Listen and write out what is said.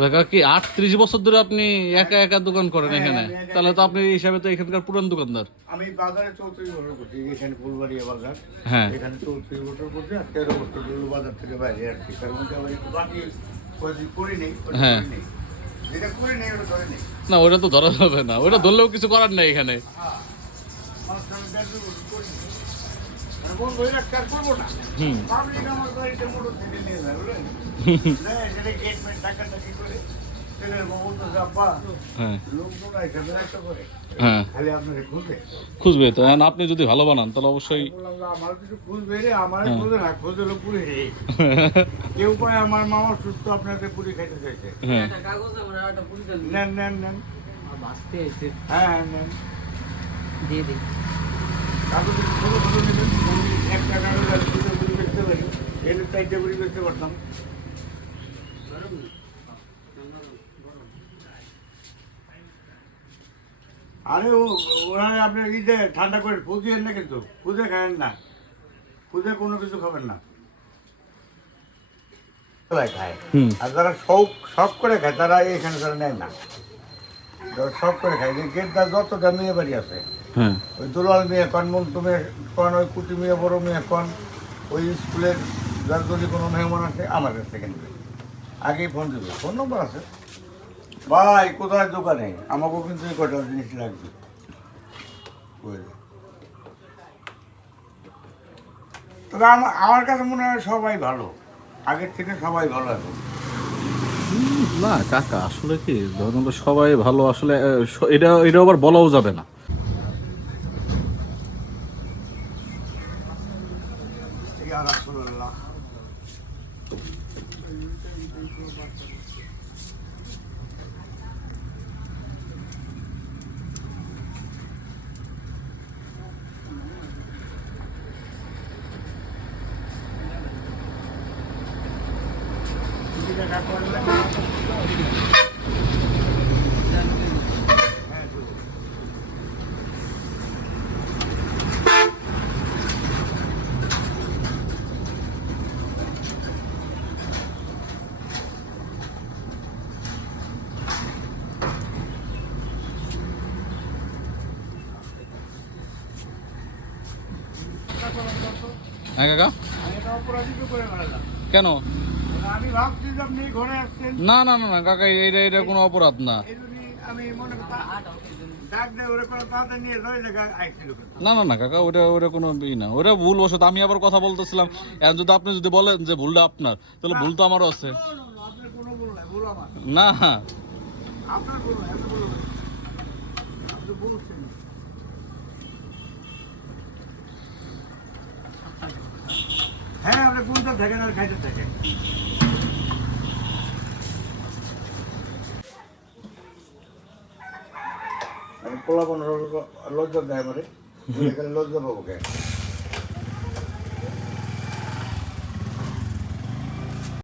কাকা কি 38 বছর ধরে আপনি একা একা দোকান করেন এখানে? তাহলে তো আপনি এই হিসাবে তো এখানকার পুরান দোকানদার। আমি বাজারে 34 বছর করছি, এখানে ফুলবাড়িয়া বাজার। হ্যাঁ এখানে 34 বছর করছি, আর 13 বছর হলো বাজার থেকে বাইরে আর কি। তার মধ্যে আবার একটু বাকি করি নেই, হ্যাঁ। যেটা করে নেই ওটা ধরে নেই। না ওটা তো ধরা যাবে না, ওটা ধরলেও কিছু করার নেই এখানে। হুম। হ্যাঁ হ্যাঁ খুঁজবে তো। এখন আপনি যদি ভালো বানান তাহলে অবশ্যই। আমার কিছু খুঁজবে রে, আমার খুঁজে না, খুঁজে হলো পুরি রে। কেউ পায় আমার মামা সুস্থ আপনাকে পুরি খাইতে চাইছে। হ্যাঁ নেন নেন নেন। হ্যাঁ হ্যাঁ নেন। দিয়ে দিই। কাগজ ছোটো ছোটো নেবেন, একটা কাগজ আর দুটো পুরি বেচতে পারি, এর 4টে পুরি বেচতে পারতাম। আরে ওরা আপনার ইতে ঠান্ডা করে ফুদিয়েন না, কিন্তু ফুদে খায়েন না, ফুদে কোনো কিছু খাবেন না। খায় আর যারা শখ করে খায় তারা এখানে তারা নেয় না। যারা শখ করে খায়, যে গেটটা যতটা মেয়ে বাড়ি আছে, ওই দুলাল মেয়ে কন, মন্টু মেয়ে কন, ওই কুটি মেয়ে, বড় মেয়ে কন, ওই স্কুলের যার যদি কোনো মেহমান আছে আমার কাছ থেকে নেবে, আগেই ফোন দেবে, ফোন নম্বর আছে। ভাই কোথায় দোকানে, আমাকেও কিন্তু এই কটা জিনিস লাগবে। তবে আমার কাছে মনে হয় সবাই ভালো, আগের থেকে সবাই ভালো এখন। না কাকা আসলে কি ধরুন সবাই ভালো আসলে, এটা এটা আবার বলাও যাবে না। হ্যাঁ কাকা কেন? আমি ভাবছি যে আপনি ঘরে আসছেন। না না না না কাকা, এটা এটা কোনো অপরাধ না। আমি মনে ডাক দেয় ওরা করে তাড়াতাড়ি নিয়ে লয় জায়গায় আইছিল। না না না কাকা, ওটা ওটা কোনো ই না, ওটা ভুল বশত আমি আবার কথা বলতেছিলাম। এখন যদি আপনি যদি বলেন যে ভুলটা আপনার, তাহলে ভুল তো আমারও আছে। আপনার কোনো ভুল নাই, ভুল আমার। না আপনার ভুল নাই, আপনার ভুল নাই। আপনি বলছেন। হ্যাঁ আপনি কোনটা থাকেন আর খাইতে থাকেন। পোলা লজ্জা দেয় মানে লজ্জা পাবো কে?